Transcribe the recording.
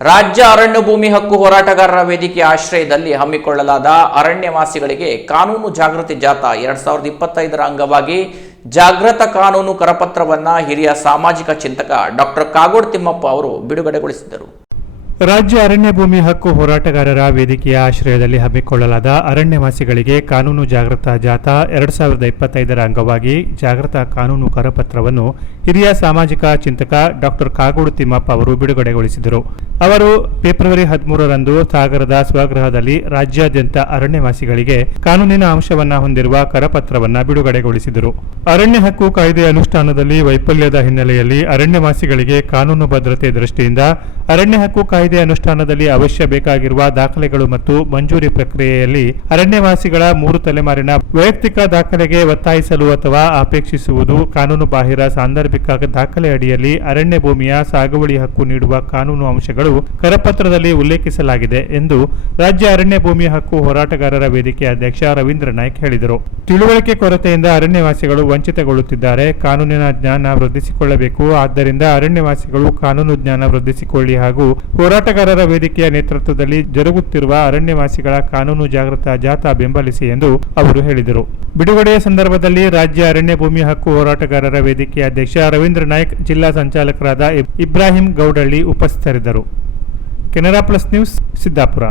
ರಾಜ್ಯ ಅರಣ್ಯ ಭೂಮಿ ಹಕ್ಕು ಹೋರಾಟಗಾರರ ವೇದಿಕೆಯ ಆಶ್ರಯದಲ್ಲಿ ಹಮ್ಮಿಕೊಳ್ಳಲಾದ ಅರಣ್ಯವಾಸಿಗಳಿಗೆ ಕಾನೂನು ಜಾಗೃತಿ ಜಾಥಾ 2025ರ ಅಂಗವಾಗಿ ಜಾಗೃತ ಕಾನೂನು ಕರಪತ್ರವನ್ನು ಹಿರಿಯ ಸಾಮಾಜಿಕ ಚಿಂತಕ ಡಾಕ್ಟರ್ ಕಾಗೋಡು ತಿಮ್ಮಪ್ಪ ಅವರು ಬಿಡುಗಡೆಗೊಳಿಸಿದರು. ರಾಜ್ಯ ಅರಣ್ಯ ಭೂಮಿ ಹಕ್ಕು ಹೋರಾಟಗಾರರ ವೇದಿಕೆಯ ಆಶ್ರಯದಲ್ಲಿ ಹಮ್ಮಿಕೊಳ್ಳಲಾದ ಅರಣ್ಯವಾಸಿಗಳಿಗೆ ಕಾನೂನು ಜಾಗೃತ ಜಾಥಾ 2025ರ ಅಂಗವಾಗಿ ಜಾಗೃತ ಕಾನೂನು ಕರಪತ್ರವನ್ನು ಹಿರಿಯ ಸಾಮಾಜಿಕ ಚಿಂತಕ ಡಾಕ್ಟರ್ ಕಾಗೋಡು ತಿಮ್ಮಪ್ಪ ಅವರು ಬಿಡುಗಡೆಗೊಳಿಸಿದರು. ಅವರು ಫೆಬ್ರವರಿ 13ರಂದು ಸಾಗರದ ಸ್ವಗೃಹದಲ್ಲಿ ರಾಜ್ಯಾದ್ಯಂತ ಅರಣ್ಯವಾಸಿಗಳಿಗೆ ಕಾನೂನಿನ ಅಂಶವನ್ನು ಹೊಂದಿರುವ ಕರಪತ್ರವನ್ನು ಬಿಡುಗಡೆಗೊಳಿಸಿದರು. ಅರಣ್ಯ ಹಕ್ಕು ಕಾಯ್ದೆ ಅನುಷ್ಠಾನದಲ್ಲಿ ವೈಫಲ್ಯದ ಹಿನ್ನೆಲೆಯಲ್ಲಿ ಅರಣ್ಯವಾಸಿಗಳಿಗೆ ಕಾನೂನು ಭದ್ರತೆ ದೃಷ್ಟಿಯಿಂದ ಅರಣ್ಯ ಹಕ್ಕು ಕಾಯ್ದೆ ಅನುಷ್ಠಾನದಲ್ಲಿ ಅವಶ್ಯ ಬೇಕಾಗಿರುವ ದಾಖಲೆಗಳು ಮತ್ತು ಮಂಜೂರಿ ಪ್ರಕ್ರಿಯೆಯಲ್ಲಿ ಅರಣ್ಯವಾಸಿಗಳ 3 ತಲೆಮಾರಿನ ವೈಯಕ್ತಿಕ ದಾಖಲೆಗೆ ಒತ್ತಾಯಿಸಲು ಅಥವಾ ಅಪೇಕ್ಷಿಸುವುದು ಕಾನೂನು ಬಾಹಿರ ಸಾಂದರ್ಭಿಕ ದಾಖಲೆ ಅಡಿಯಲ್ಲಿ ಅರಣ್ಯ ಭೂಮಿಯ ಸಾಗುವಳಿ ಹಕ್ಕು ನೀಡುವ ಕಾನೂನು ಅಂಶಗಳು ಕರಪತ್ರದಲ್ಲಿ ಉಲ್ಲೇಖಿಸಲಾಗಿದೆ ಎಂದು ರಾಜ್ಯ ಅರಣ್ಯ ಭೂಮಿ ಹಕ್ಕು ಹೋರಾಟಗಾರರ ವೇದಿಕೆ ಅಧ್ಯಕ್ಷ ರವೀಂದ್ರ ನಾಯ್ಕ್ ಹೇಳಿದರು. ತಿಳುವಳಿಕೆ ಕೊರತೆಯಿಂದ ಅರಣ್ಯವಾಸಿಗಳು ವಂಚಿತಗೊಳ್ಳುತ್ತಿದ್ದಾರೆ. ಕಾನೂನಿನ ಜ್ಞಾನ ವೃದ್ಧಿಸಿಕೊಳ್ಳಬೇಕು. ಆದ್ದರಿಂದ ಅರಣ್ಯವಾಸಿಗಳು ಕಾನೂನು ಜ್ಞಾನ ವೃದ್ಧಿಸಿಕೊಳ್ಳಿ ಹಾಗೂ ಹೋರಾಟಗಾರರ ವೇದಿಕೆಯ ನೇತೃತ್ವದಲ್ಲಿ ಜರುಗುತ್ತಿರುವ ಅರಣ್ಯವಾಸಿಗಳ ಕಾನೂನು ಜಾಗೃತ ಜಾಥಾ ಬೆಂಬಲಿಸಿ ಎಂದು ಅವರು ಹೇಳಿದರು. ಬಿಡುಗಡೆಯ ಸಂದರ್ಭದಲ್ಲಿ ರಾಜ್ಯ ಅರಣ್ಯ ಭೂಮಿ ಹಕ್ಕು ಹೋರಾಟಗಾರರ ವೇದಿಕೆಯ ಅಧ್ಯಕ್ಷ ರವೀಂದ್ರ ನಾಯ್ಕ್, ಜಿಲ್ಲಾ ಸಂಚಾಲಕರಾದ ಇಬ್ರಾಹಿಂ ಗೌಡಳ್ಳಿ ಉಪಸ್ಥಿತರಿದ್ದರು. Canara plus news, Siddapura.